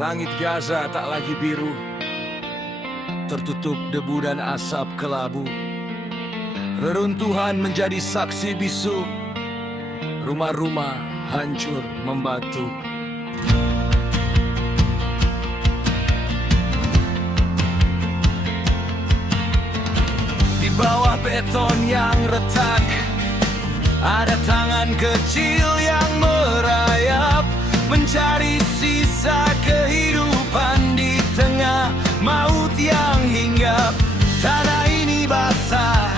Langit Gaza tak lagi biru, tertutup debu dan asap kelabu. Reruntuhan menjadi saksi bisu, rumah-rumah hancur membatu. Di bawah beton yang retak, ada tangan kecil yang merayap, mencari sisa kehidupan di tengah maut yang hinggap. Tanah ini basah,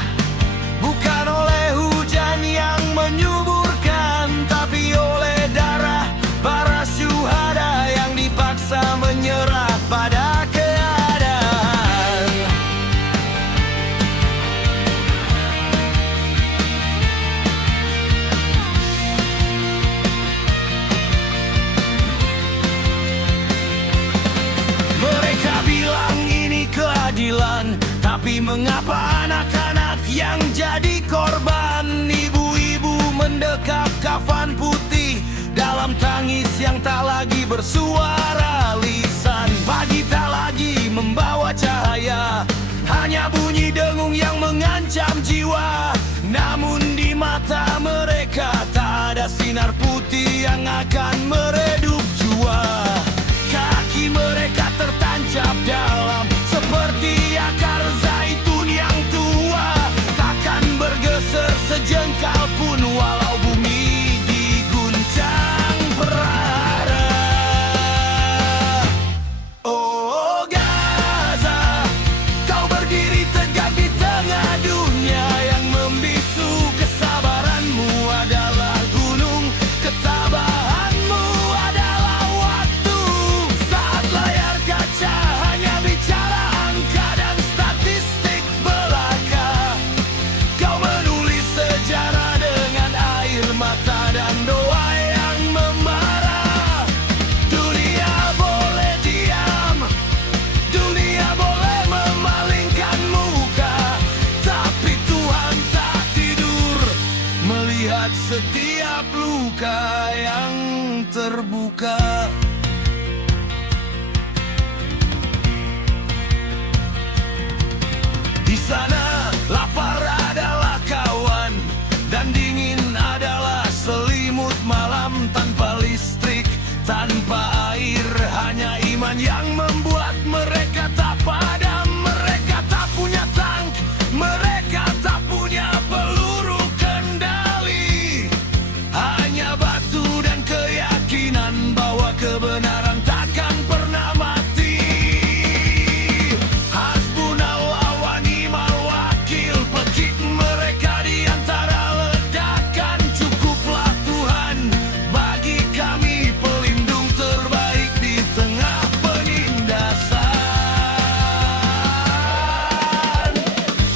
bukan oleh hujan yang menyuburkan, tapi oleh darah para syuhada yang dipaksa menyerah pada keadaan. Mereka bilang ini keadilan, tapi mengapa anak-anak yang jadi korban? Ibu-ibu mendekap kafan putih dalam tangis yang tak lagi bersuara lisan. Pagi tak lagi membawa cahaya, hanya bunyi dengung yang mengancam jiwa. Namun di mata mereka tak ada sinar putih yang akan meredup jua. Kaki mereka tertancap dalam seperti akar zaitun yang tua, takkan bergeser sejengkal pun walau bumi diguncang prara. Oh Gaza, kau berdiri tegak di tengah dunia yang membisu. Kesabaranmu adalah gunung, ketabahanmu adalah waktu. Saat layar kaca hanya bicara angka dan statistik belaka, kau menulis sejarah dengan air mata dan doa yang membara. Dunia boleh diam, dunia boleh memalingkan muka, tapi Tuhan tak tidur melihat setiap luka yang terbuka. Di sana lapar adalah kawan, dan dingin adalah selimut malam. Tanpa listrik, tanpa air, hanya iman yang membuat mereka tak padam. Mereka tak punya tank, mereka tak punya peluru kendali, hanya batu dan keyakinan bahwa kebenaran takkan pernah mati. Hasbunallah wa ni'mal wakil, pecik mereka di antara ledakan. Cukuplah Tuhan bagi kami pelindung terbaik di tengah penindasan.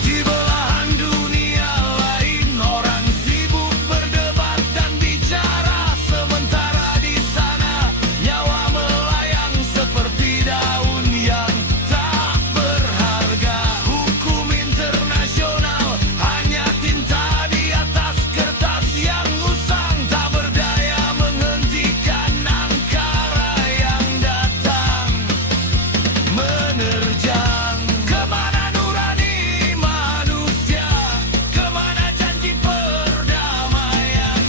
Di belahan dunia lain orang sibuk berdebat dan bicara, sementara di sana nyawa melayang seperti daun yang tak berharga. Hukum internasional hanya tinta di atas kertas yang usang, tak berdaya menghentikan angkara yang datang menerjang. Kemana nurani manusia, kemana janji perdamaian,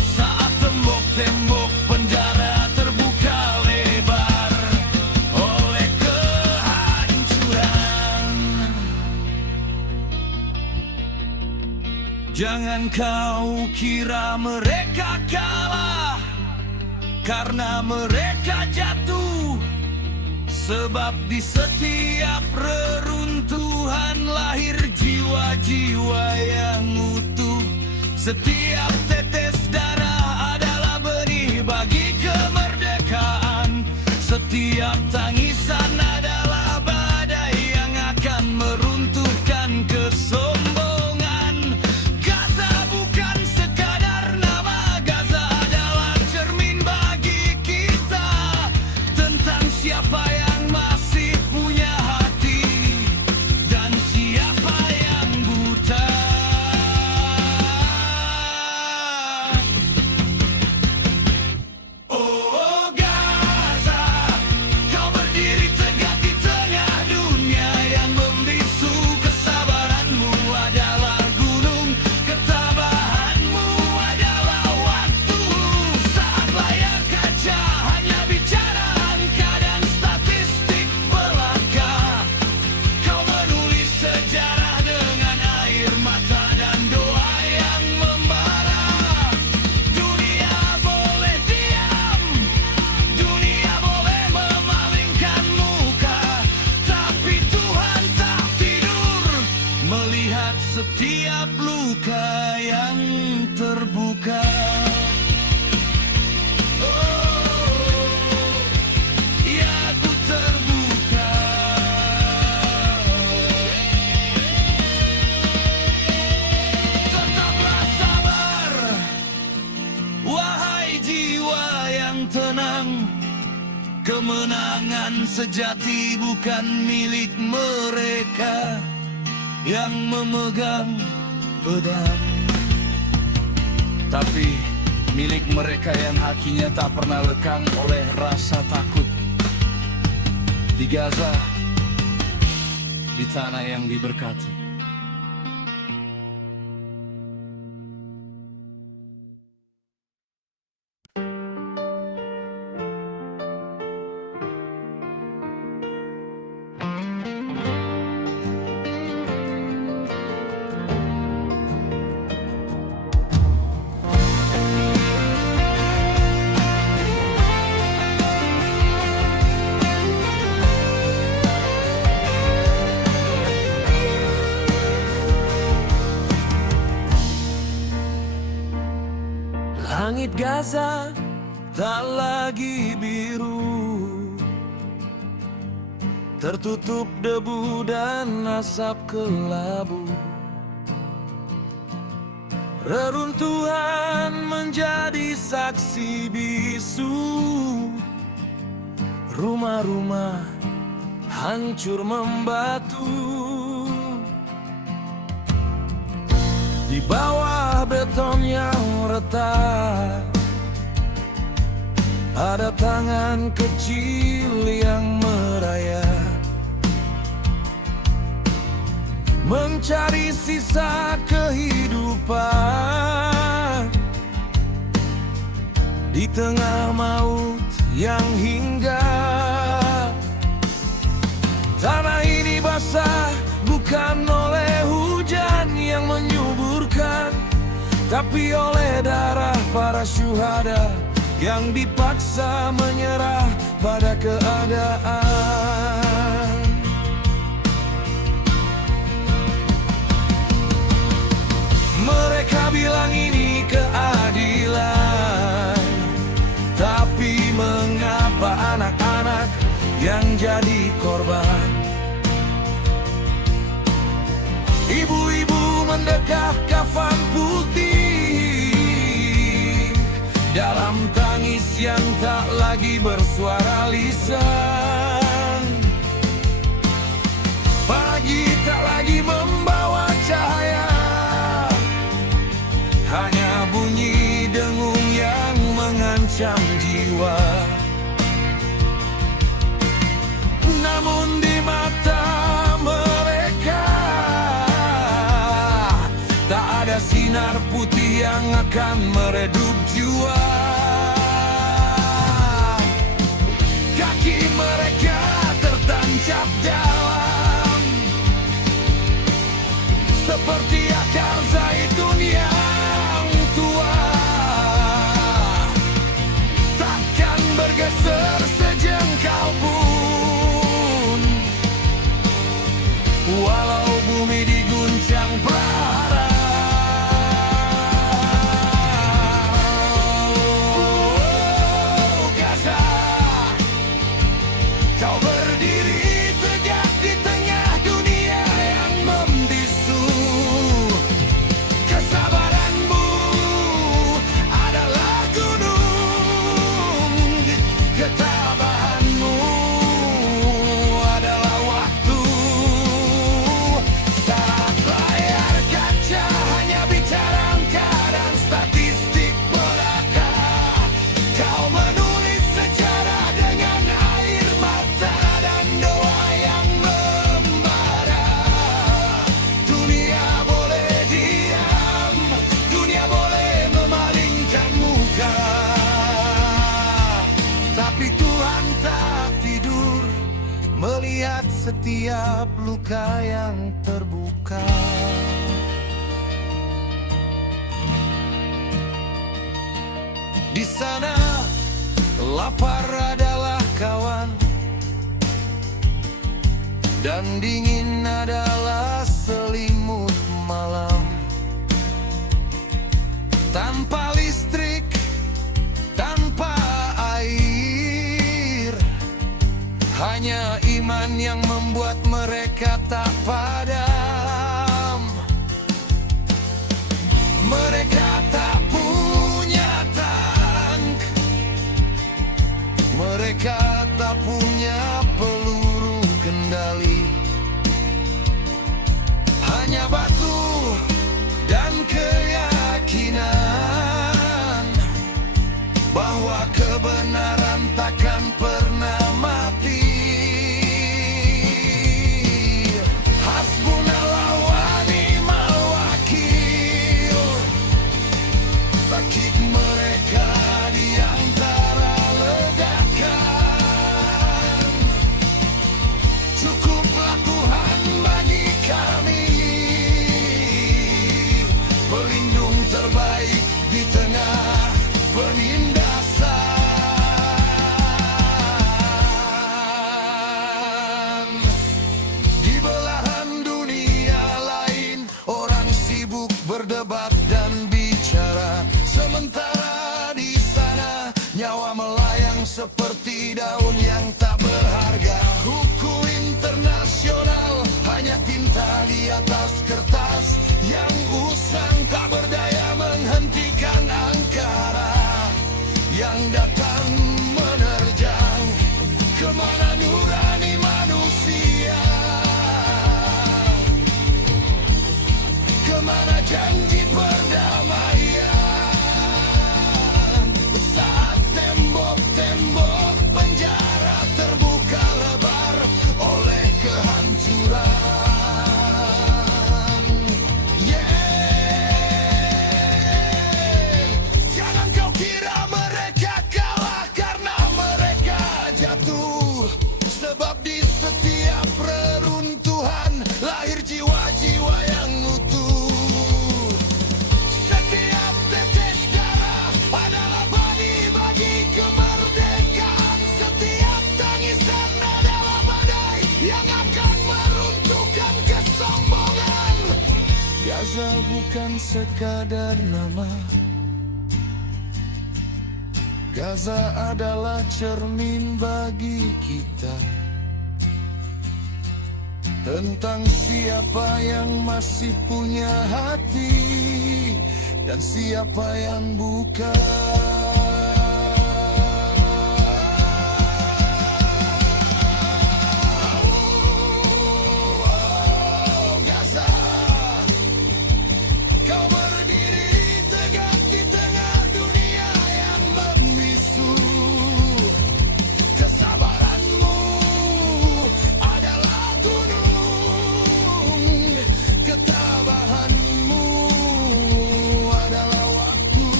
saat tembok-tembok penjara terbuka lebar oleh kehancuran. Jangan kau kira mereka kalah karena mereka jatuh, sebab di setiap reruntuhan lahir jiwa-jiwa yang utuh. Setiap tetes darah adalah benih bagi kemerdekaan. Setiap tangisan adalah badai yang akan meruntuhkan kesombongan. Gaza bukan sekadar nama, Gaza adalah cermin bagi kita tentang siapa yang masih punya hati dan siapa yang buta. melihat setiap luka yang terbuka. Oh, ya ku terbuka. Tetaplah sabar, wahai jiwa yang tenang. Kemenangan sejati bukan milik mereka yang memegang pedang, tapi milik mereka yang hatinya tak pernah lekang oleh rasa takut. Di Gaza, di tanah yang diberkati. Langit Gaza tak lagi biru, tertutup debu dan asap kelabu. Reruntuhan menjadi saksi bisu, rumah-rumah hancur membatu. Di bawah beton yang retak, ada tangan kecil yang merayap, mencari sisa kehidupan di tengah maut yang hinggap. Tanah ini basah bukan oleh hujan yang menyuburkan, tapi oleh darah para syuhada yang dipaksa menyerah pada keadaan. Mereka bilang ini keadilan, tapi mengapa anak-anak yang jadi korban? Ibu-ibu mendekap kafan putih dalam tangis yang tak lagi bersuara lisan. Pagi tak lagi membawa cahaya, hanya bunyi dengung yang mengancam jiwa. Namun di mata mereka tak ada sinar putih yang akan meredup jua. Kaki mereka tertancap dalam, seperti akar zaitun yang tua, takkan bergeser sejengkal pun, walau bumi diguncang prara. Melihat setiap luka yang terbuka. Di sana lapar adalah kawan, dan dingin adalah selimut malam, tanpa listrik, tanpa air. Hanya iman yang membuat mereka tak padam. Mereka tak punya tank, mereka tak punya peluru kendali. Hanya batu dan keyakinan bahwa kebenaran takkan pernah mati. Hasbunallah wa ni'mal wakil. Takik mereka di antara ledakan. Cukuplah Tuhan bagi kami, pelindung terbaik di tengah penindasan. Di belahan dunia lain, orang sibuk berdebat dan bicara, sementara di sana nyawa melayang seperti daun yang tak berharga. Hukum internasional hanya tinta di atas kertas yang usang, tak berdaya menghentikan angkara yang datang menerjang. Kemana nurani manusia? Kemana janji perdamaian? Saat tembok-tembok penjara terbuka lebar oleh kehancuran. Jangan kau kira mereka kalah karena mereka jatuh, sebab di setiap reruntuhan lahir jiwa-jiwa yang utuh. Setiap tetes darah adalah benih bagi kemerdekaan. Setiap tangisan adalah badai yang akan meruntuhkan kesombongan. Gaza bukan sekadar nama, Gaza adalah cermin bagi kita tentang siapa yang masih punya hati dan siapa yang bukan. Gaza, kau berdiri tegak di tengah dunia yang membisu. Kesabaranmu adalah gunung, ketabahanmu adalah waktu.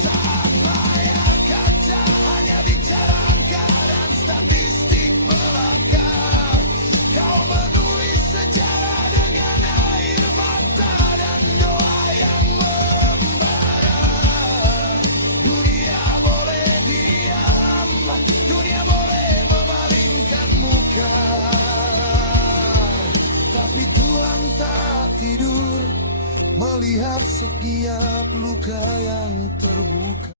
Saat layar kaca hanya bicara angka dan statistik belaka, kau menulis sejarah dengan air mata dan doa yang membara. Dunia boleh diam, dunia boleh memalingkan muka, tapi Tuhan tak tidur melihat setiap luka yang terbuka.